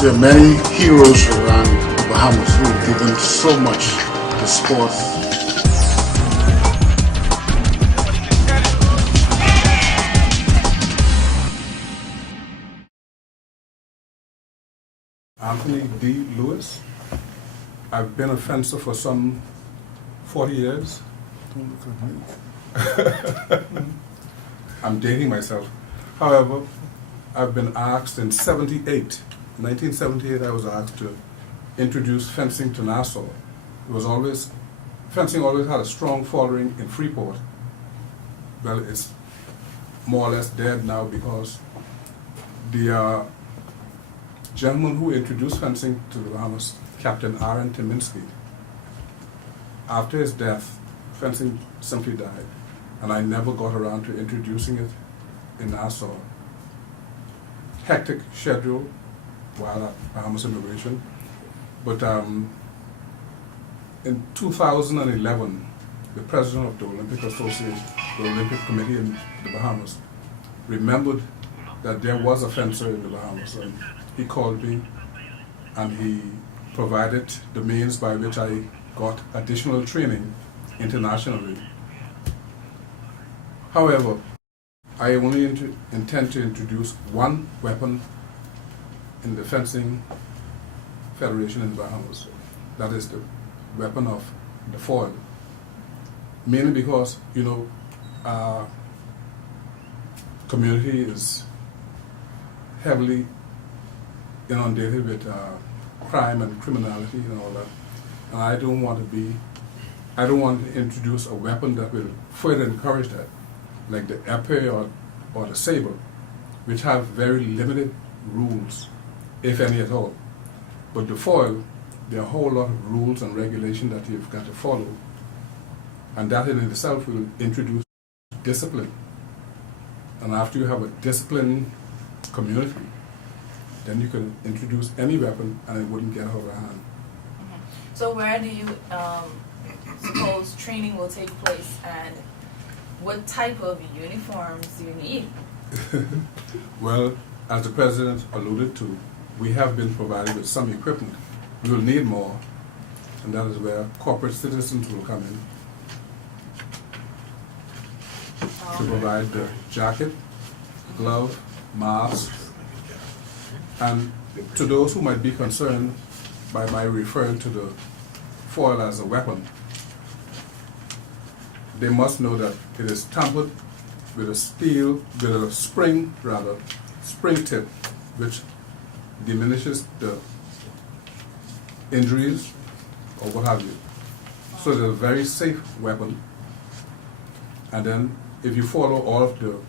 There are many heroes around the Bahamas who have given so much to sports. Anthony D. Lewis. I've been a fencer for some 40 years. I'm dating myself. However, I've been asked in 1978, I was asked to introduce fencing to Nassau. Fencing always had a strong following in Freeport. Well, it's more or less dead now because the gentleman who introduced fencing to the Bahamas, Captain R.N. Timinski, after his death, fencing simply died, and I never got around to introducing it in Nassau. Hectic schedule while at Bahamas Immigration, but in 2011, the president of the Olympic Association, the Olympic Committee in the Bahamas, remembered that there was a fencer in the Bahamas, and he called me and he provided the means by which I got additional training internationally. However, I only intend to introduce one weapon in the Fencing Federation in the Bahamas. That is the weapon of the foil. Mainly because, our community is heavily inundated with crime and criminality and all that. And I don't want to introduce a weapon that will further encourage that, like the epee or the saber, which have very limited rules, if any at all. But the foil, there are a whole lot of rules and regulations that you've got to follow, and that in itself will introduce discipline. And after you have a disciplined community, then you can introduce any weapon and it wouldn't get out of hand. Mm-hmm. So where do you suppose training will take place, and what type of uniforms do you need? Well, as the President alluded to, we have been provided with some equipment. We will need more, and that is where corporate citizens will come in to provide the jacket, glove, mask, and to those who might be concerned by my referring to the foil as a weapon, they must know that it is tampered with a spring tip, which diminishes the injuries or what have you. So it's a very safe weapon. And then if you follow all of the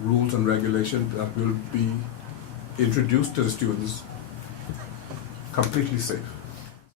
rules and regulations that will be introduced to the students, completely safe.